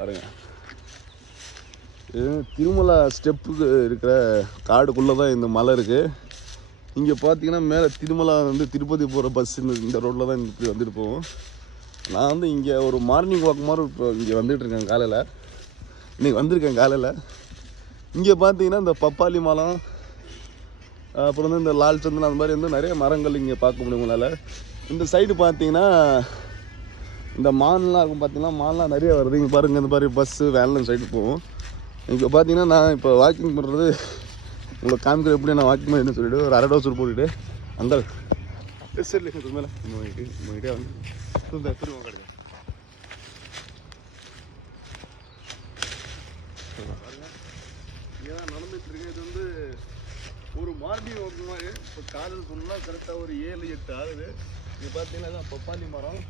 பாருங்கள், இது திருமலா ஸ்டெப்புக்கு இருக்கிற காடுக்குள்ளே தான் இந்த மலை இருக்குது. இங்கே பார்த்தீங்கன்னா மேலே திருமலா வந்து திருப்பதி போகிற பஸ் இந்த ரோட்டில் தான் இப்படி வந்துட்டு போவோம். நான் வந்து இங்கே ஒரு மார்னிங் வாக் மாதிரி இப்போ இங்கே வந்துட்டுருக்கேன் காலையில். இன்றைக்கி வந்திருக்கேன் காலையில். இங்கே பார்த்தீங்கன்னா இந்த பப்பாளி மரம், அப்புறம் வந்து இந்த லால் சந்தனம், அந்த மாதிரி வந்து நிறைய மரங்கள் இங்கே பார்க்க முடியும் உங்களால். இந்த சைடு பார்த்தீங்கன்னா இந்த மான்லாம் இருக்கும். பார்த்தீங்கன்னா மான்லாம் நிறைய வருது. இங்கே பாருங்கள், இந்த மாதிரி பஸ்ஸு வேன்லாம் சைடு போகும். இப்போ பார்த்தீங்கன்னா நான் இப்போ வாக்கிங் பண்ணுறது உங்களுக்கு காமிக்கிற எப்படி நான் வாக்கிங் பண்ணி சொல்லிவிட்டு ஒரு 1/2 டோஸ் போட்டுவிட்டு அந்த சரி மேலே உங்கள்கிட்ட வந்து திரும்ப கிடையாது. இங்கே தான் நடந்துகிட்ருக்கேன். இது வந்து ஒரு மார்னிங் வாக்கு மாதிரி. இப்போ காலையில் சொன்னால் கரெக்டாக ஒரு 7-8 ஆகுது. இங்கே பார்த்தீங்கன்னா தான் பப்பாளி மரம்.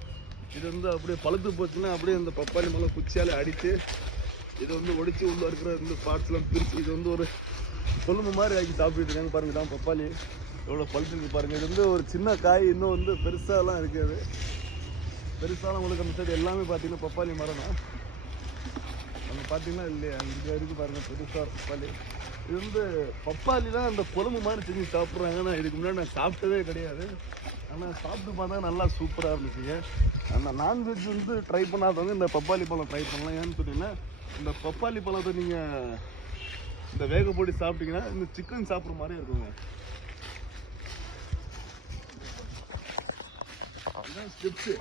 இது வந்து அப்படியே பழுத்து போச்சுன்னா அப்படியே இந்த பப்பாளி மரம் குச்சியால் அடித்து இதை வந்து ஒடிச்சு உள்ளே இருக்கிற இந்த பார்ட்ஸ்லாம் பிரித்து இது வந்து ஒரு கொழும்பு மாதிரி ஆக்கி சாப்பிட்டு இருக்காங்க. பாருங்கள், தான் பப்பாளி எவ்வளோ பழுத்துருக்கு பாருங்கள். இது வந்து ஒரு சின்ன காய், இன்னும் வந்து பெருசாலாம் இருக்காது. பெருசாலாம் உங்களுக்கு அந்த சைடு எல்லாமே பார்த்தீங்கன்னா பப்பாளி மரம் தான். அங்கே பார்த்தீங்கன்னா இல்லையா, இங்கே இருக்குது பாருங்கள் பெருசாக பப்பாளி. இது வந்து பப்பாளி தான் அந்த குழம்பு மாதிரி செஞ்சு சாப்பிட்றாங்க. நான் இதுக்கு முன்னாடி நான் சாப்பிட்டதே கிடையாது. ஆனால் சாப்பிட்டு பார்த்தா நல்லா சூப்பராக இருந்துச்சுங்க. ஆனால் நான்வெஜ் வந்து ட்ரை பண்ணாதவங்க இந்த பப்பாளி பழம் ட்ரை பண்ணலாம். ஏன்னு சொன்னீங்கன்னா இந்த பப்பாளி பழத்தை நீங்கள் இந்த வேக போட்டு சாப்பிட்டீங்கன்னா இந்த சிக்கன் சாப்பிட்ற மாதிரி இருக்குங்க. அதுதான் ஸ்டெப்ஸு.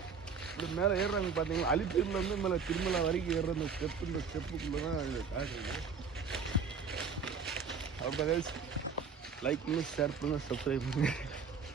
இந்த மேலே ஏறுறாங்க பார்த்தீங்கன்னா, அலிப்பூர்லேருந்து மேலே திருமலா வரைக்கும் ஏறுற இந்த ஸ்டெப்புக்குள்ளே தான் இது காட்டுறீங்க. அப்போ லைக் பண்ணி ஷேர் பண்ணுங்கள், சப்ஸ்கிரைப் பண்ணுங்கள்.